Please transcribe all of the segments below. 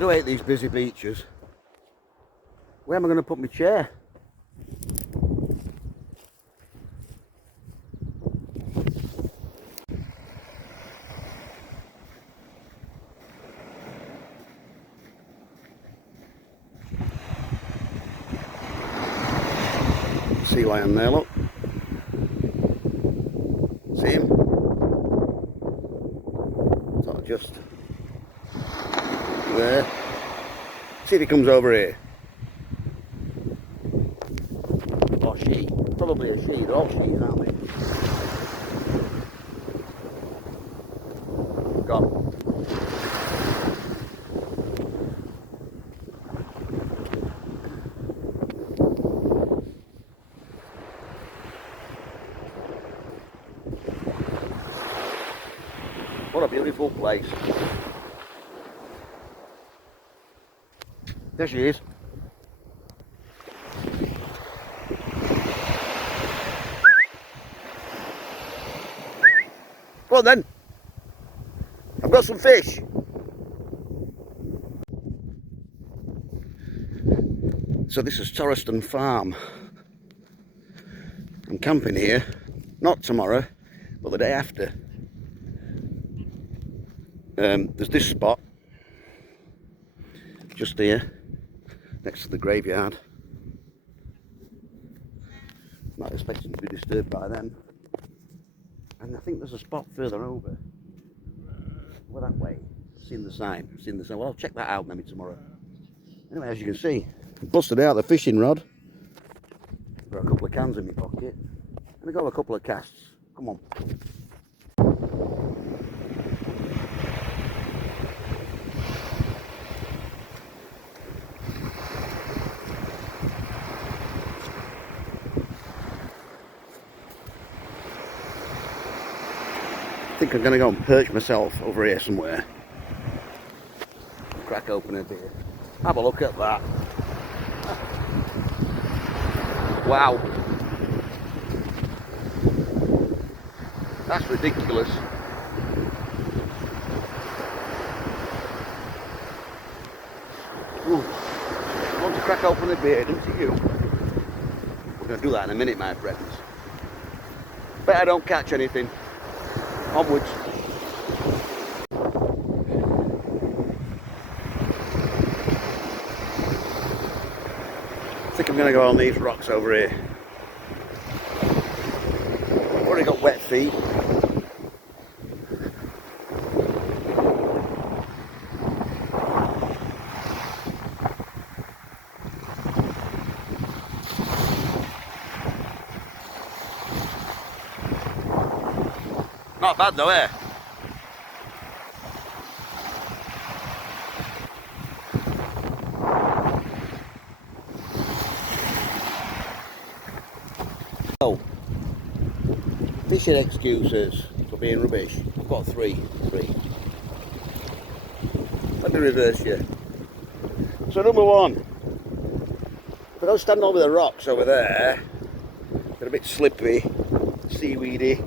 do hate these busy beaches. Where am I going to put my chair? See why I'm there, look. See him? Sort of just there. See if he comes over here. Or she. Probably a she. They're all she's, aren't they? Gone. What a beautiful place. There she is. Go on then. I've got some fish. So this is Torreston Farm. I'm camping here, not tomorrow, but the day after. There's this spot just here next to the graveyard. Not expecting to be disturbed by them. And I think there's a spot further over. Well, that way. Seen the sign. Well, I'll check that out maybe tomorrow. Anyway, as you can see, I busted out the fishing rod. Got a couple of cans in my pocket. And I got a couple of casts. Come on. I think I'm going to go and perch myself over here somewhere. Crack open a beer. Have a look at that. Wow. That's ridiculous. Ooh. I want to crack open a beer, don't you? We're going to do that in a minute, my friends. Bet I don't catch anything. Onwards. I think I'm going to go on these rocks over here. I've already got wet feet. Not bad though, eh? Oh, fishing excuses for being rubbish. I've got three. Let me reverse you. So number one, if I don't stand over the rocks over there, they're a bit slippy, seaweedy.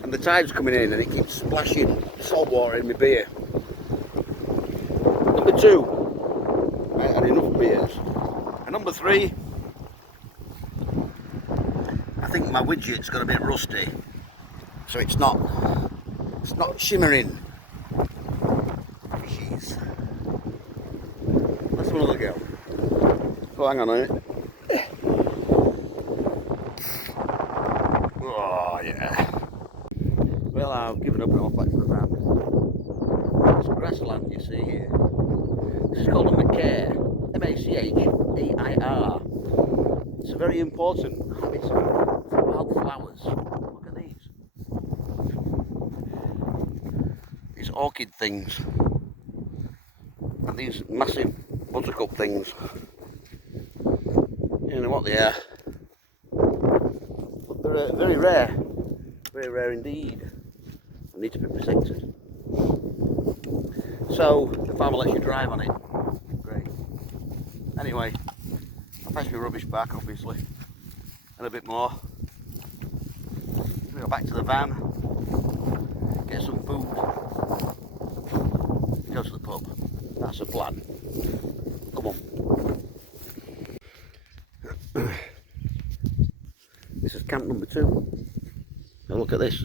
And the tide's coming in and it keeps splashing salt water in my beer. Number two, I had enough beers. And number three, I think my widget's got a bit rusty, so it's not shimmering. Fishies. Let's have another go. Oh, hang on a minute. Oh yeah. Well, I've given up and off back to the van. It's grassland you see here. This is called a macaire. M-A-C-H-A-I-R. It's a very important habitat for wildflowers. Look at these. These orchid things. And these massive buttercup things. You know what they are. But they're very rare. Very rare indeed. Need to be protected. So the farmer lets you drive on it. Great. Anyway, I'll fetch my rubbish back obviously. And a bit more. We go back to the van, get some food, go to the pub. That's the plan. Come on. This is camp number 2. Now look at this.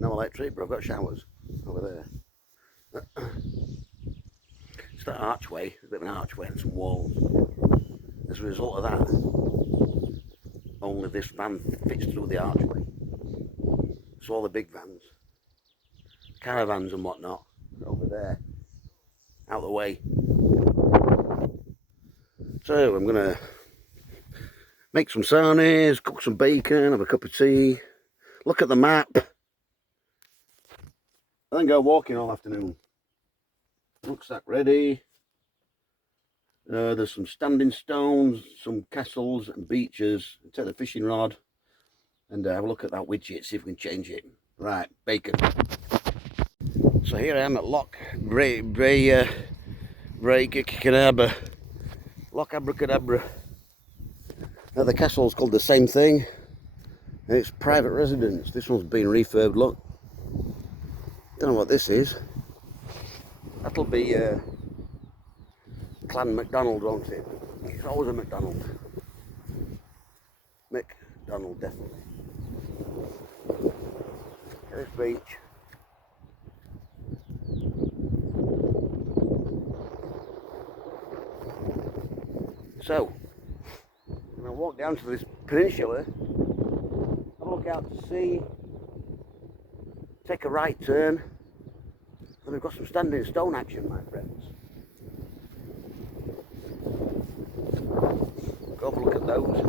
No electric, but I've got showers over there. It's that archway, a bit of an archway and some walls. As a result of that, only this van fits through the archway. So all the big vans, caravans and whatnot, are over there, out of the way. So I'm gonna make some sarnies, cook some bacon, have a cup of tea, look at the map, and then go walking all afternoon. Rucksack ready. There's some standing stones, some castles and beaches. Take the fishing rod and have a look at that widget, see if we can change it. Right, bacon. So here I am at Loch Abracadabra. Loch Abracadabra. Now the castle's called the same thing, and it's private residence. This one's been refurbed. Look, don't know what this is. That'll be Clan McDonald, won't it? It's always a McDonald. McDonald, definitely. At this beach. So, I'm going to walk down to this peninsula, have a look out to sea, take a right turn, and we've got some standing stone action, my friends. Go have a look at those.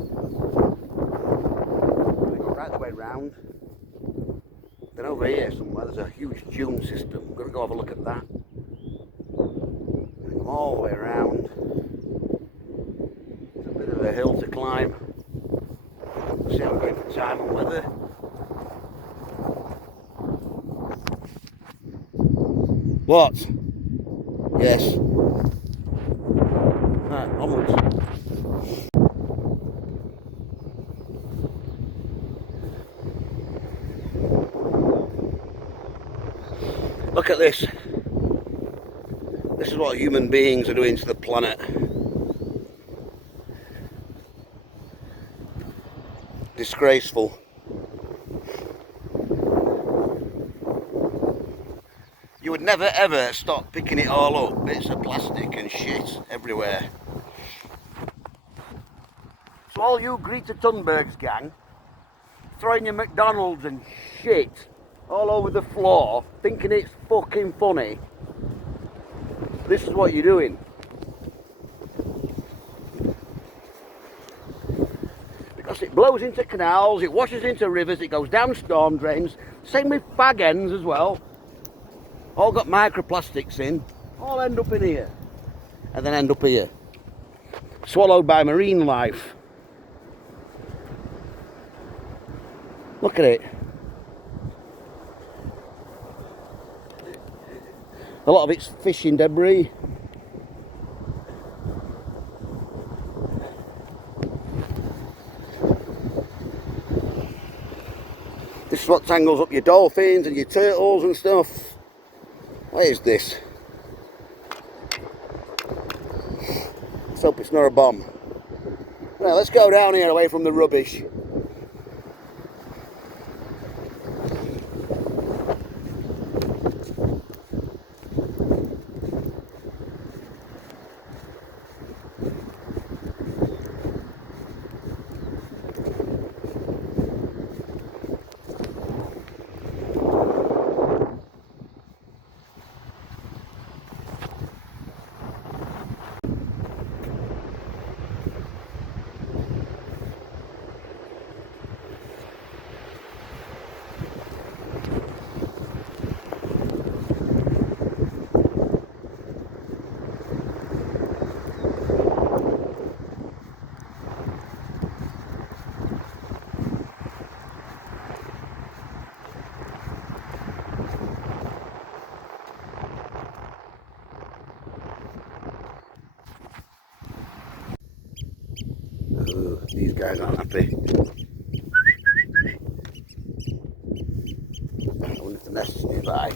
We go right the way round. Then over here somewhere there's a huge dune system. We're going to go have a look at that. Come all the way around. It's a bit of a hill to climb. Let's see how we're going for time and weather. What? Yes. Right, onwards. Look at this. This is what human beings are doing to the planet. Disgraceful. You would never ever stop picking it all up. Bits of plastic and shit everywhere. So all you Greta Thunberg's gang, throwing your McDonald's and shit all over the floor, thinking it's fucking funny. This is what you're doing. Because it blows into canals, it washes into rivers, it goes down storm drains. Same with fag ends as well. All got microplastics in, all end up in here. And then end up here. Swallowed by marine life. Look at it. A lot of it's fishing debris. This is what tangles up your dolphins and your turtles and stuff. What is this? Let's hope it's not a bomb. Right, let's go down here away from the rubbish. These guys aren't happy. I wonder if the nest is nearby.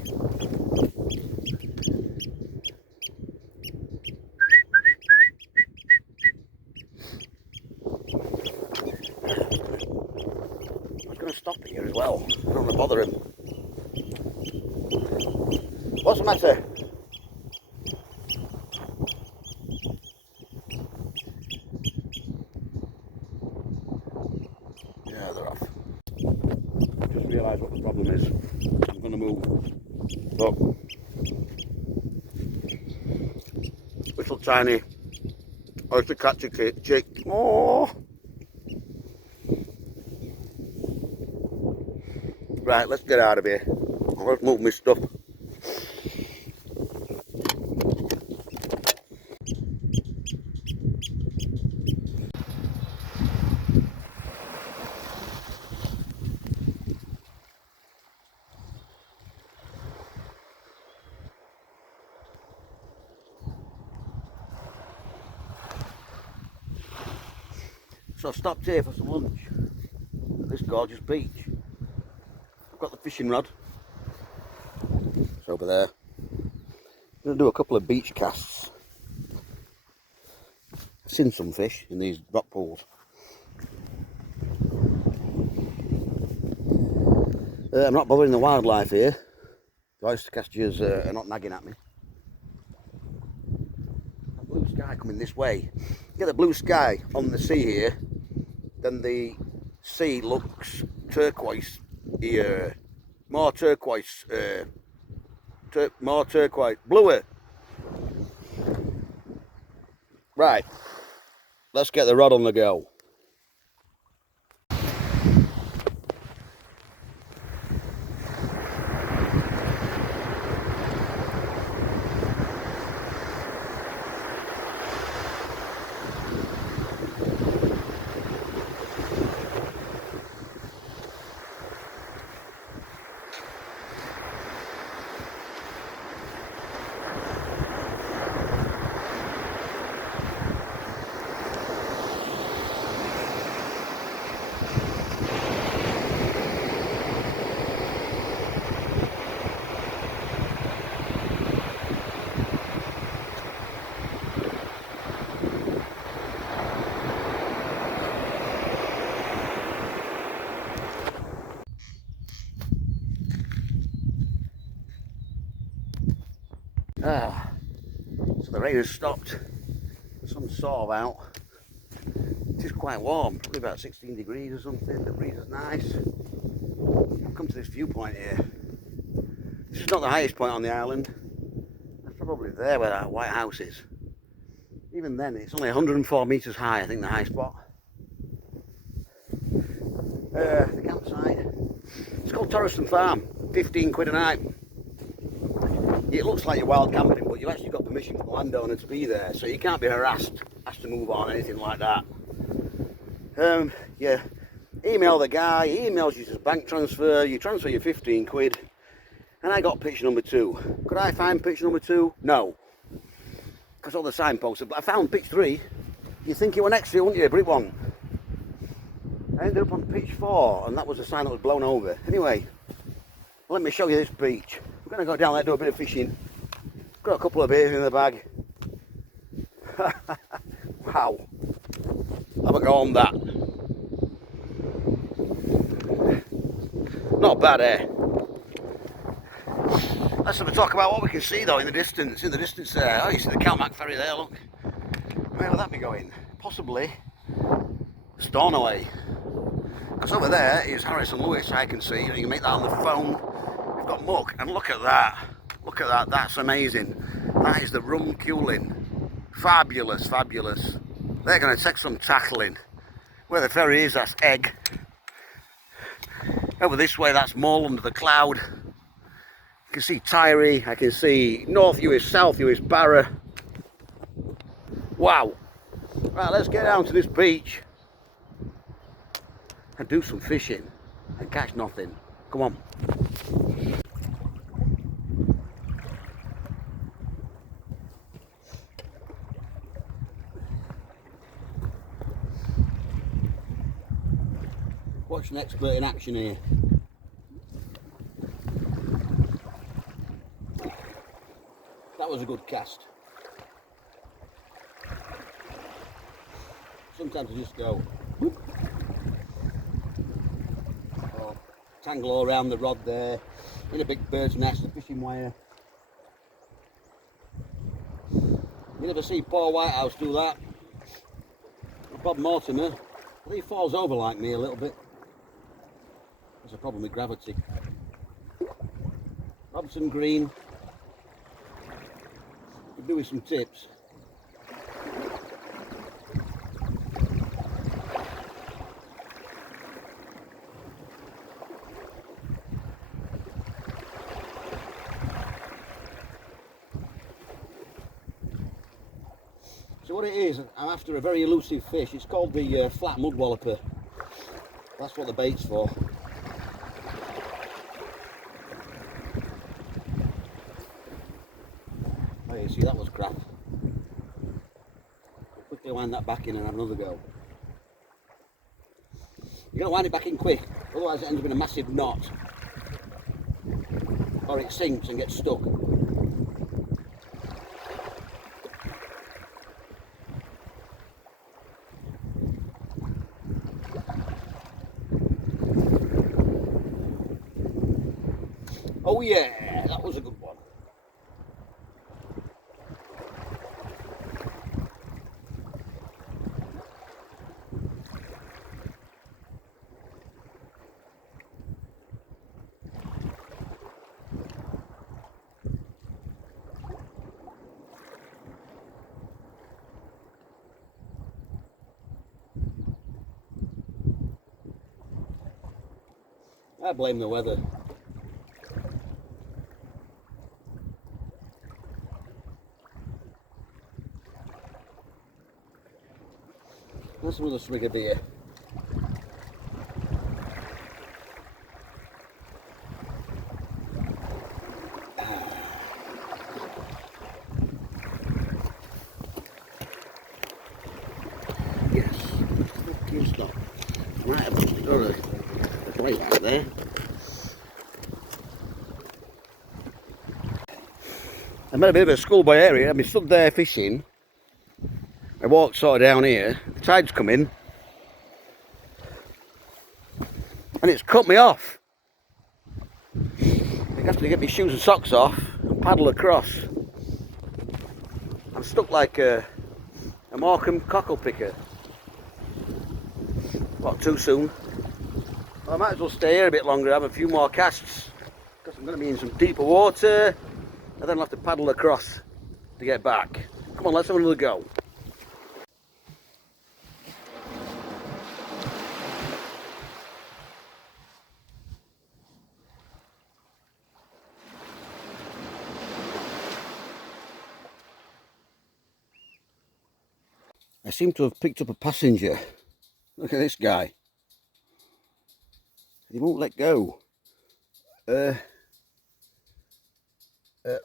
What's the matter? Yeah, they're off. Just realised what the problem is. I'm going to move. Look. Little tiny oyster catcher chick. Oh. Right, let's get out of here. Let's move my stuff. So I've stopped here for some lunch at this gorgeous beach. I've got the fishing rod. It's over there. I'm going to do a couple of beach casts. I've seen some fish in these rock pools. I'm not bothering the wildlife here. The oyster catchers are not nagging at me. That blue sky coming this way. Get the blue sky on the sea here, then the sea looks turquoise here. More turquoise, bluer. Right, let's get the rod on the go. So the rain has stopped. The sun's sort of out. It is quite warm, probably about 16 degrees or something. The breeze is nice. I've come to this viewpoint here. This is not the highest point on the island. That's probably there where that white house is. Even then, it's only 104 metres high, I think, the high spot. The campsite. It's called Torreston Farm. 15 quid a night. It looks like you're wild camping, but you've actually got permission from the landowner to be there, so you can't be harassed, asked to move on, anything like that. Yeah, email the guy, he emails you his bank transfer, you transfer your 15 quid, and I got pitch number 2. Could I find pitch number 2? No, because all the signposts, but I found pitch 3. You'd think it were next to it, wouldn't you, but it wasn't. I ended up on pitch 4, and that was a sign that was blown over. Anyway, let me show you this beach. I'm going to go down there and do a bit of fishing. Got a couple of beers in the bag. Wow. Have a go on that. Not bad, eh? Let's have a talk about what we can see though in the distance. In the distance there. Oh, you see the Calmac ferry there, look. Where will that be going? Possibly Stornoway. Because over there is Harrison Lewis, I can see. You can make that on the phone. Got muck, and look at that, that's amazing. That is the rum culling. Fabulous, fabulous. They're going to take some tackling. Where the ferry is, that's Egg. Over this way, that's Mull under the cloud. You can see Tiree, I can see North Uist, South Uist, Barra. Wow. Right, let's get down to this beach and do some fishing and catch nothing. Come on. Watch an expert in action here. That was a good cast. Sometimes you just go whoop. Or tangle all around the rod there, in a big bird's nest, a fishing wire. You never see Paul Whitehouse do that. Bob Mortimer, I think he falls over like me a little bit. That's a problem with gravity. Robson Green. Could do with some tips. So what it is, I'm after a very elusive fish. It's called the flat mud walloper. That's what the bait's for. Oh, you see, that was crap. Quickly wind that back in and have another go. You're going to wind it back in quick, otherwise it ends up in a massive knot. Or it sinks and gets stuck. Oh yeah, that was a good one. I blame the weather. That's another swig of beer. Yes, fucking stop. Might have got a plate out there. I made a bit of a schoolboy area. I stood there fishing. I walked sort of down here. The tide's come in. And it's cut me off. I have to get my shoes and socks off and paddle across. I'm stuck like a Morecambe cockle picker. Not too soon. Well, I might as well stay here a bit longer, have a few more casts, because I'm going to be in some deeper water, and then I'll have to paddle across to get back. Come on, let's have another go. I seem to have picked up a passenger. Look at this guy. He won't let go.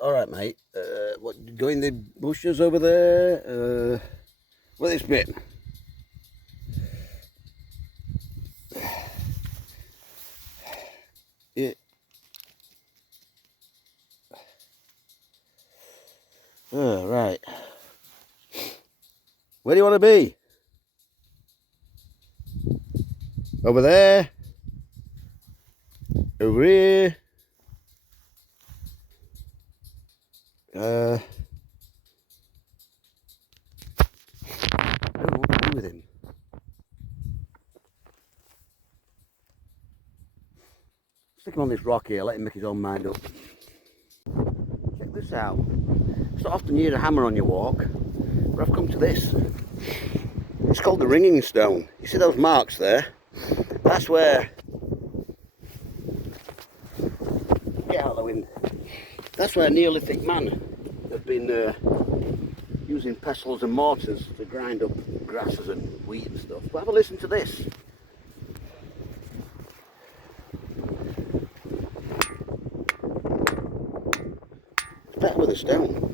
Alright mate, what, go in the bushes over there? What this bit? Yeah. Oh, right. Where do you want to be? Over there? Over here? I don't know what to do with him. Stick him on this rock here, let him make his own mind up. Check this out. It's not often you hear a hammer on your walk, but I've come to this. It's called the ringing stone. You see those marks there? That's where... Get out of the wind. That's where Neolithic man had been using pestles and mortars to grind up grasses and wheat and stuff. But have a listen to this. It's better with a stone.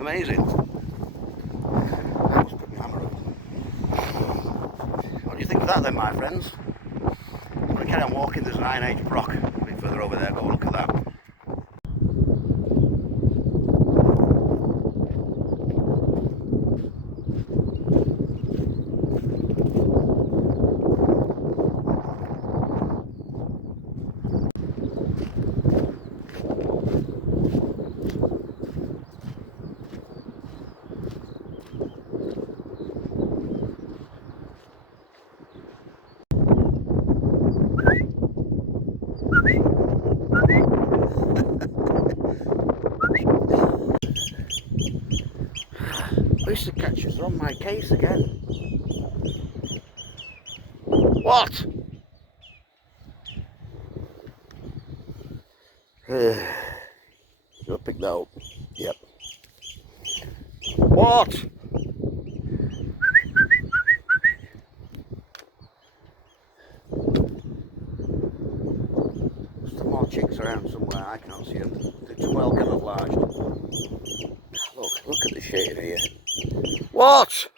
Amazing. I just put my hammer that then, my friends. I'm going to carry on walking. There's an Iron Age proc a bit further over there. Go look at that. Oyster catchers are on my case again. What? You'll pick that up. Yep. What? Some more chicks around somewhere. I can't see them. They're too well camouflaged. Look at the shade here. What?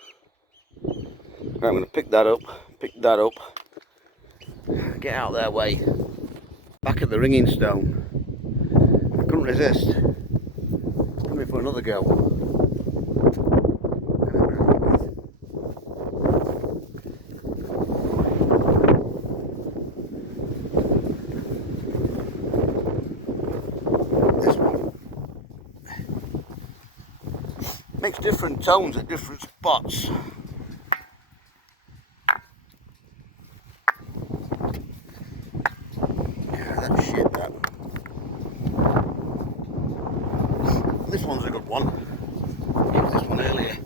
Right, I'm going to pick that up. Get out of their way. Back at the ringing stone. I couldn't resist. Coming for another go. This one makes different tones at different spots. Shit, that. This one's a good one. Used this one earlier.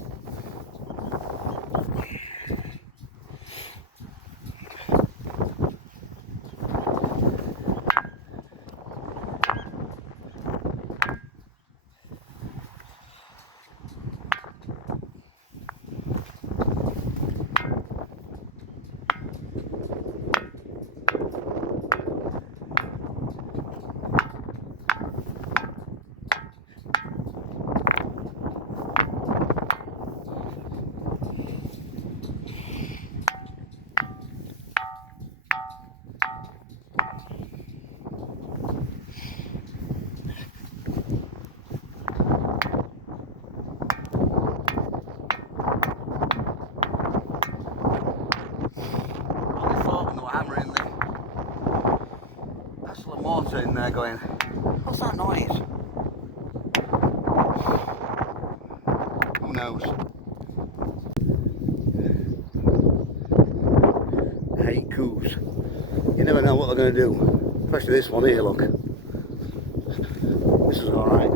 In there going, what's that noise? Who knows? I hate coos. You never know what they're going to do. Especially this one here, look. This is alright.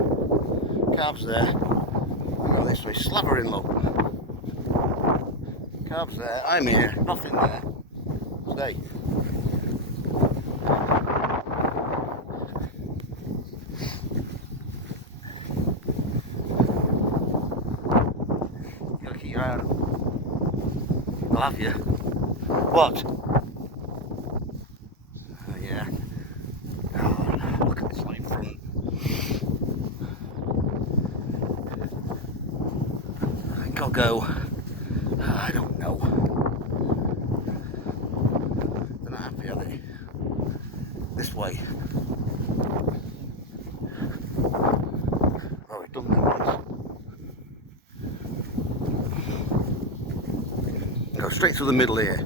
Calves there. Go this way, slavering, look. Calves there, I'm here, nothing there. Stay. I'll have you. What? Oh, yeah. Oh, no, look at this light front. I think I'll go. I don't know. They're not happy, are they? This way. Oh, we've done that once. Go straight through the middle here.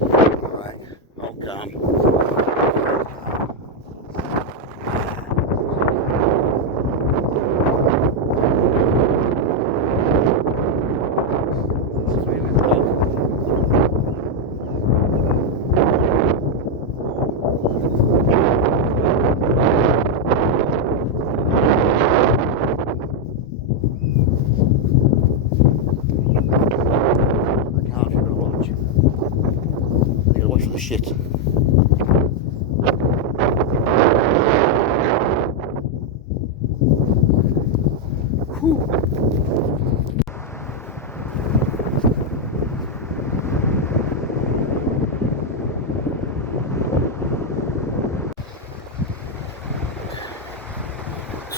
Alright, all calm. Shit. Whew.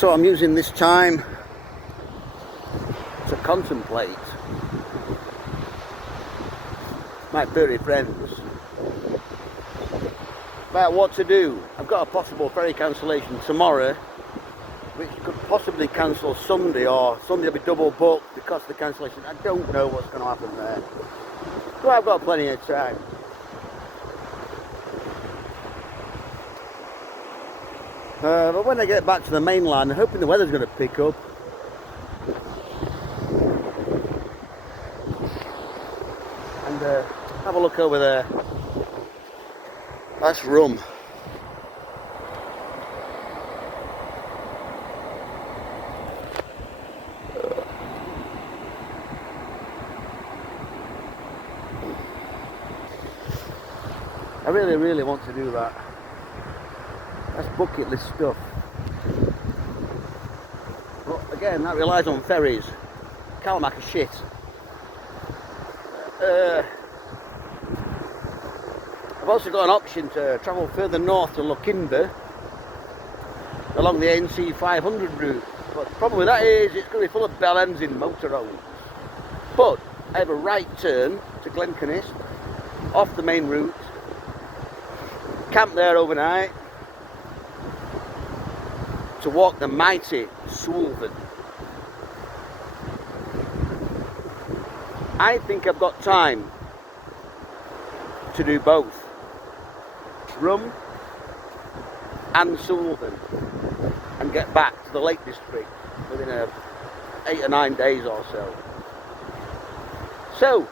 So I'm using this time to contemplate my furry friends about what to do. I've got a possible ferry cancellation tomorrow, which could possibly cancel Sunday, or Sunday will be double booked because of the cancellation. I don't know what's going to happen there, but I've got plenty of time. But when I get back to the mainland, I'm hoping the weather's going to pick up. And have a look over there. That's rum. I really, really want to do that. That's bucket list stuff. But again, that relies on ferries. Calamack is shit. I've also got an option to travel further north to Lochinver along the NC 500 route. But the problem with that is it's going to be full of bellends in motorhomes. But I have a right turn to Glencanis off the main route, camp there overnight to walk the mighty Sullivan. I think I've got time to do both Rum and Sullivan and get back to the Lake District within 8 or 9 days or so. So,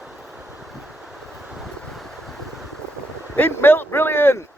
mint milk, brilliant!